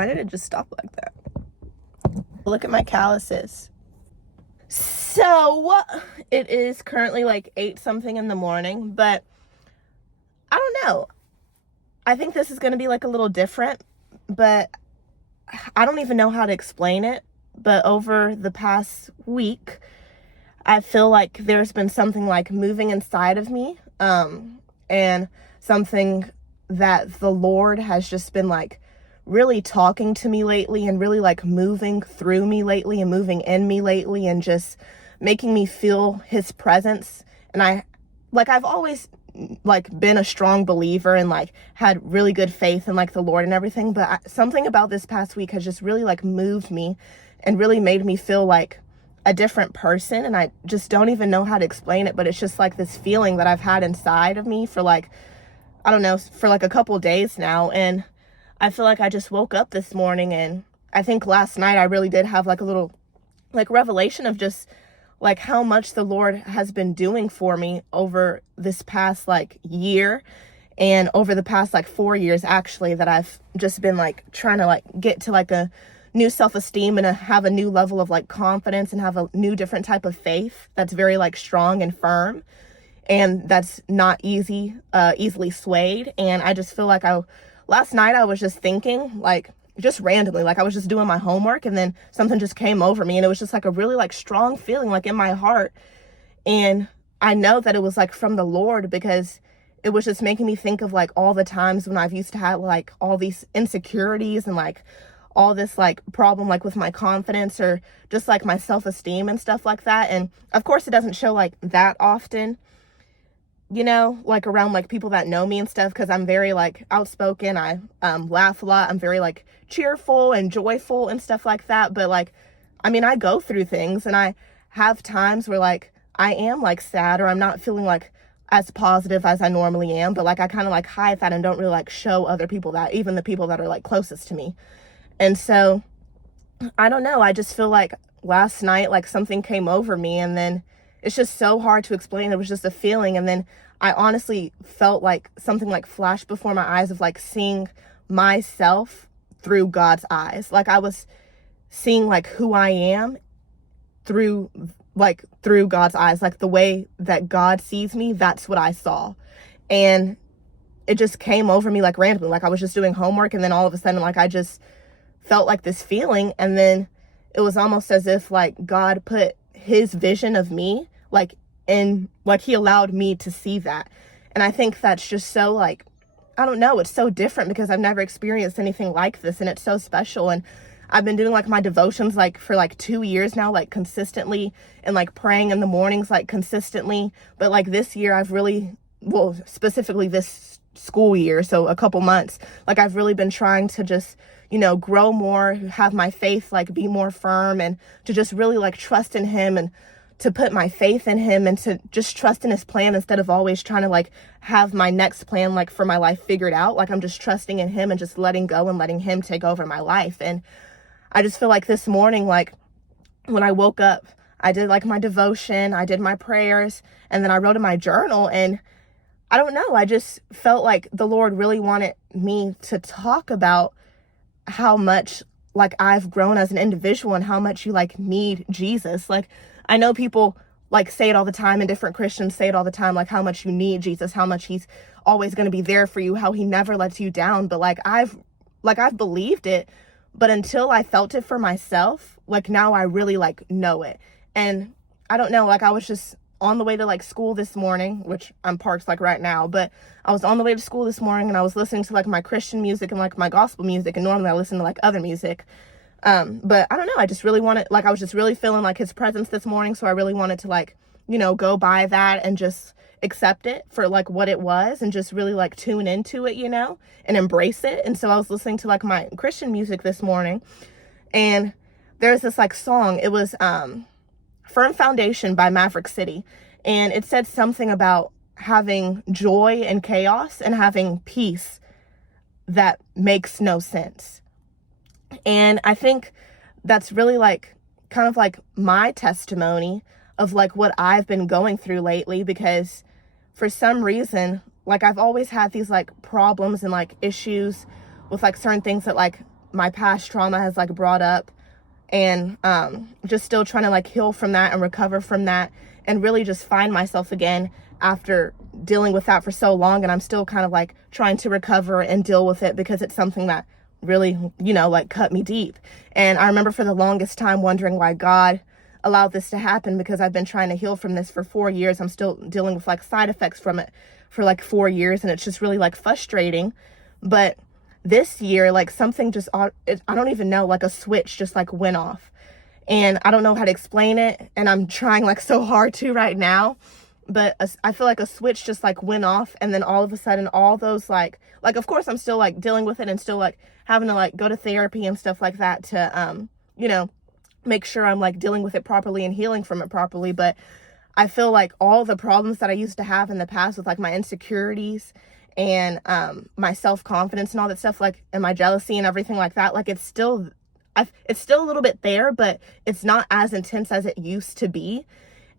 Why did it just stop like that? Look at my calluses. So it is currently like 8 something in the morning, but I don't know. I think this is going to be like a little different, but I don't even know how to explain it. But over the past week, I feel like there's been something like moving inside of me, and something that the Lord has just been like really talking to me lately, and really like moving through me lately, and moving in me lately, and just making me feel his presence. And I've always like been a strong believer and like had really good faith in like the Lord and everything, but something about this past week has just really like moved me and really made me feel like a different person. And I just don't even know how to explain it, but it's just like this feeling that I've had inside of me for like, I don't know, for like a couple days now. And I feel like I just woke up this morning, and I think last night I really did have like a little like revelation of just like how much the Lord has been doing for me over this past like year, and over the past like 4 years actually, that I've just been like trying to like get to like a new self-esteem and have a new level of like confidence and have a new different type of faith that's very like strong and firm, and that's not easily swayed. And I just feel like last night I was just thinking like just randomly, like I was just doing my homework, and then something just came over me, and it was just like a really like strong feeling like in my heart. And I know that it was like from the Lord, because it was just making me think of like all the times when I've used to have like all these insecurities and like all this like problem like with my confidence, or just like my self-esteem and stuff like that. And of course it doesn't show like that often, you know, like around like people that know me and stuff, because I'm very like outspoken. I laugh a lot. I'm very like cheerful and joyful and stuff like that. But like, I mean, I go through things, and I have times where like I am like sad, or I'm not feeling like as positive as I normally am, but like I kind of like hide that and don't really like show other people that, even the people that are like closest to me. And so I don't know, I just feel like last night like something came over me, and then it's just so hard to explain. It was just a feeling. And then I honestly felt like something like flashed before my eyes of like seeing myself through God's eyes. Like I was seeing like who I am through God's eyes, like the way that God sees me. That's what I saw. And it just came over me like randomly. Like I was just doing homework, and then all of a sudden like I just felt like this feeling. And then it was almost as if like God put his vision of me like in, like he allowed me to see that. And I think that's just so like, I don't know, it's so different, because I've never experienced anything like this, and it's so special. And I've been doing like my devotions like for like 2 years now, like consistently, and like praying in the mornings like consistently. But like this year I've really, well, specifically this school year, so a couple months, like I've really been trying to just, you know, grow more, have my faith like be more firm, and to just really like trust in him, and to put my faith in him, and to just trust in his plan, instead of always trying to like have my next plan like for my life figured out. Like I'm just trusting in him and just letting go and letting him take over my life. And I just feel like this morning, like when I woke up, I did like my devotion, I did my prayers, and then I wrote in my journal. And I don't know, I just felt like the Lord really wanted me to talk about how much like I've grown as an individual, and how much you like need Jesus. Like I know people like say it all the time, and different Christians say it all the time, like how much you need Jesus, how much he's always going to be there for you, how he never lets you down. But like I've believed it, but until I felt it for myself, like now I really like know it. And I don't know, like I was just on the way to like school this morning, which I'm parked like right now, but I was on the way to school this morning, and I was listening to like my Christian music and like my gospel music, and normally I listen to like other music. But I don't know, I just really wanted, like I was just really feeling like his presence this morning, so I really wanted to like, you know, go by that and just accept it for like what it was, and just really like tune into it, you know, and embrace it. And so I was listening to like my Christian music this morning, and there's this like song, it was Firm Foundation by Maverick City, and it said something about having joy in chaos and having peace that makes no sense. And I think that's really like kind of like my testimony of like what I've been going through lately, because for some reason, like I've always had these like problems and like issues with like certain things that like my past trauma has like brought up, and just still trying to like heal from that and recover from that and really just find myself again after dealing with that for so long. And I'm still kind of like trying to recover and deal with it because it's something that really, like cut me deep. And I remember for the longest time wondering why God allowed this to happen, because I've been trying to heal from this for 4 years. I'm still dealing with like side effects from it for like 4 years, and it's just really like frustrating. But this year, like something just, I don't even know, like a switch just like went off, and I don't know how to explain it. And I'm trying like so hard to right now, but I feel like a switch just like went off. And then all of a sudden, all those like, of course I'm still like dealing with it and still like having to like go to therapy and stuff like that to, make sure I'm like dealing with it properly and healing from it properly. But I feel like all the problems that I used to have in the past with like my insecurities and my self-confidence and all that stuff, like, and my jealousy and everything like that, like it's still a little bit there, but it's not as intense as it used to be.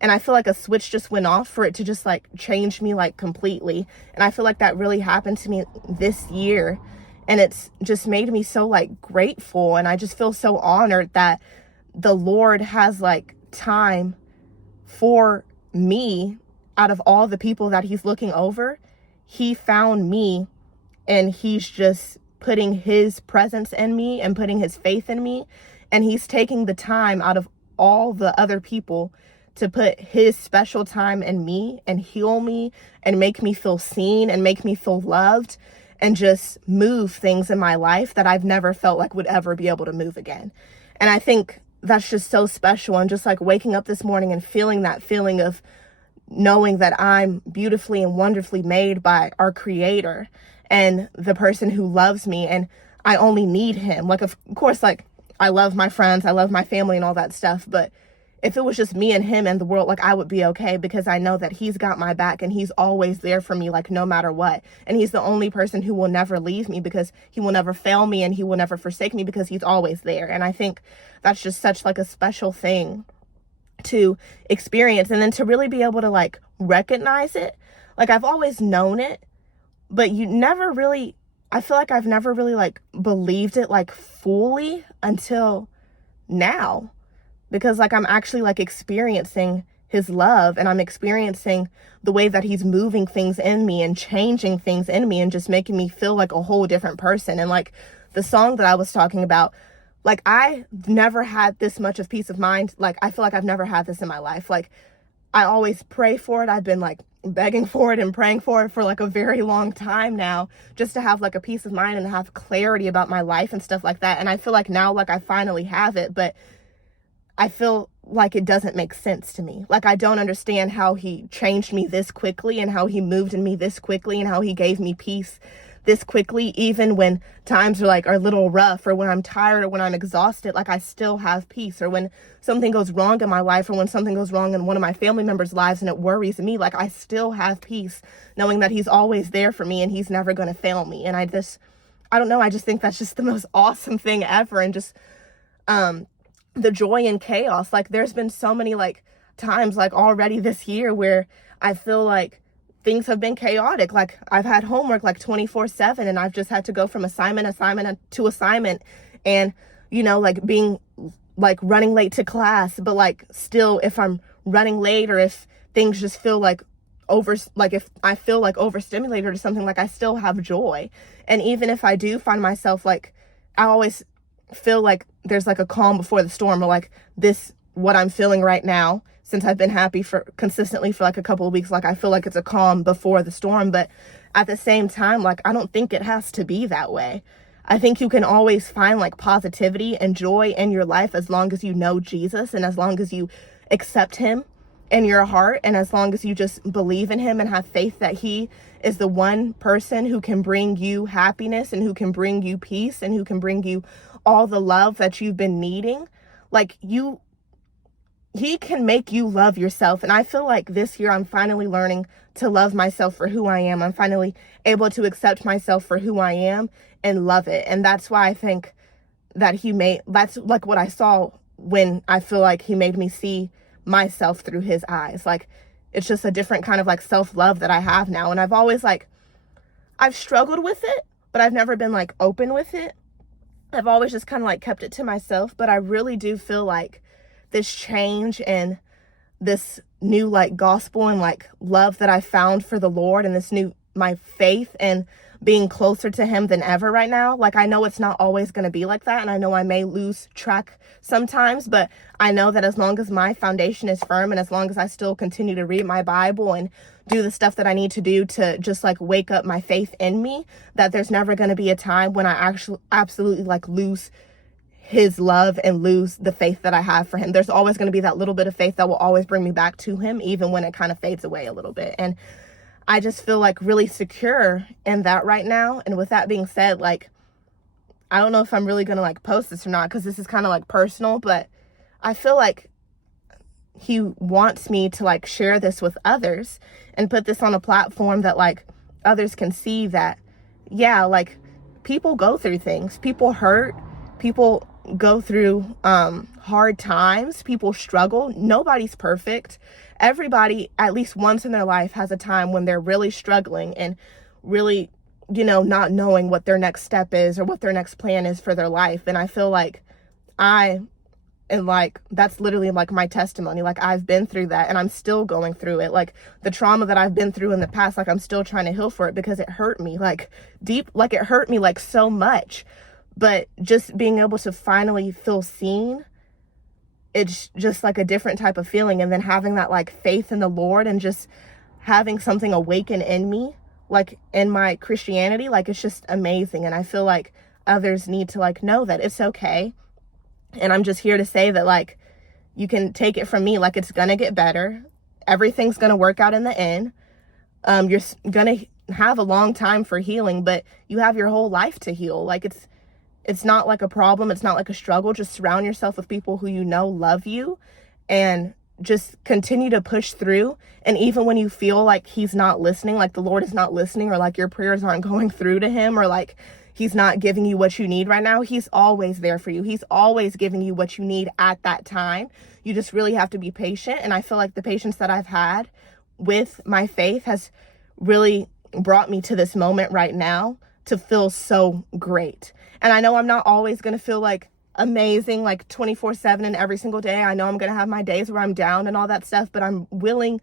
And I feel like a switch just went off for it to just like change me like completely. And I feel like that really happened to me this year, and it's just made me so like grateful. And I just feel so honored that the Lord has like time for me. Out of all the people that he's looking over, he found me, and he's just putting his presence in me and putting his faith in me. And he's taking the time out of all the other people to put his special time in me and heal me and make me feel seen and make me feel loved and just move things in my life that I've never felt like would ever be able to move again. And I think that's just so special. And just like waking up this morning and feeling that feeling of knowing that I'm beautifully and wonderfully made by our Creator and the person who loves me, and I only need him. Like, of course, like I love my friends, I love my family and all that stuff, but if it was just me and him and the world, like I would be okay, because I know that he's got my back and he's always there for me, like no matter what. And he's the only person who will never leave me, because he will never fail me and he will never forsake me, because he's always there. And I think that's just such like a special thing to experience, and then to really be able to like recognize it. Like I've always known it, but I feel like I've never really like believed it like fully until now, because like I'm actually like experiencing his love, and I'm experiencing the way that he's moving things in me and changing things in me and just making me feel like a whole different person. And like the song that I was talking about, like I never had this much of peace of mind. Like I feel like I've never had this in my life. Like I always pray for it. I've been like begging for it and praying for it for like a very long time now, just to have like a peace of mind and have clarity about my life and stuff like that. And I feel like now like I finally have it, but I feel like it doesn't make sense to me. Like I don't understand how he changed me this quickly, and how he moved in me this quickly, and how he gave me peace this quickly, even when times are a little rough, or when I'm tired, or when I'm exhausted. Like I still have peace. Or when something goes wrong in my life, or when something goes wrong in one of my family members' lives and it worries me, like I still have peace knowing that he's always there for me and he's never going to fail me. And I don't know, I just think that's just the most awesome thing ever. And just the joy in chaos. Like there's been so many like times like already this year where I feel like things have been chaotic. Like I've had homework like 24/7, and I've just had to go from assignment to assignment, and like being like running late to class. But like still, if I'm running late, or if things just feel like if I feel like overstimulated or something, like I still have joy. And even if I do find myself like, I always feel like there's like a calm before the storm, or like what I'm feeling right now, since I've been happy consistently for like a couple of weeks, like I feel like it's a calm before the storm. But at the same time, like I don't think it has to be that way. I think you can always find like positivity and joy in your life as long as you know Jesus, and as long as you accept him in your heart, and as long as you just believe in him and have faith that he is the one person who can bring you happiness, and who can bring you peace, and who can bring you all the love that you've been needing. Like he can make you love yourself. And I feel like this year I'm finally learning to love myself for who I am. I'm finally able to accept myself for who I am and love it. And that's why I think that that's like what I saw when I feel like he made me see myself through his eyes. Like it's just a different kind of like self-love that I have now. And I've always I've struggled with it, but I've never been like open with it. I've always just kind of like kept it to myself, but I really do feel like this change and this new like gospel and like love that I found for the Lord, and this new, my faith and being closer to him than ever right now. Like, I know it's not always going to be like that, and I know I may lose track sometimes, but I know that as long as my foundation is firm, and as long as I still continue to read my Bible and do the stuff that I need to do to just like wake up my faith in me, that there's never going to be a time when I actually absolutely like lose his love and lose the faith that I have for him. There's always going to be that little bit of faith that will always bring me back to him, even when it kind of fades away a little bit. And I just feel like really secure in that right now. And with that being said, like, I don't know if I'm really going to like post this or not, because this is kind of like personal, but I feel like he wants me to like share this with others and put this on a platform that like others can see that, yeah, like people go through things, people hurt, people go through hard times, people struggle. Nobody's perfect. Everybody at least once in their life has a time when they're really struggling and really, you know, not knowing what their next step is or what their next plan is for their life. And I feel like that's literally like my testimony. Like, I've been through that and I'm still going through it. Like, the trauma that I've been through in the past, like, I'm still trying to heal for it, because it hurt me like deep, like it hurt me like so much. But just being able to finally feel seen, it's just like a different type of feeling. And then having that like faith in the Lord and just having something awaken in me, like in my Christianity, like it's just amazing. And I feel like others need to like know that it's okay. And I'm just here to say that, like, you can take it from me, like, it's gonna get better. Everything's gonna work out in the end. You're gonna have a long time for healing, but you have your whole life to heal. Like, it's not like a problem. It's not like a struggle. Just surround yourself with people who you know love you, and just continue to push through. And even when you feel like he's not listening, like the Lord is not listening, or like your prayers aren't going through to him, or like he's not giving you what you need right now, he's always there for you. He's always giving you what you need at that time. You just really have to be patient. And I feel like the patience that I've had with my faith has really brought me to this moment right now to feel so great. And I know I'm not always going to feel like amazing, like 24/7 and every single day. I know I'm going to have my days where I'm down and all that stuff, but I'm willing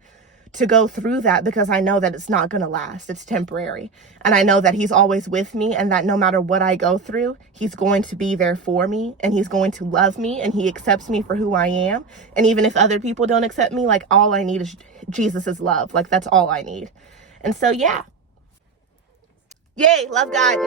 to go through that because I know that it's not going to last. It's temporary. And I know that he's always with me, and that no matter what I go through, he's going to be there for me, and he's going to love me, and he accepts me for who I am. And even if other people don't accept me, like, all I need is Jesus's love. Like, that's all I need. And so, yeah. Yay, love God.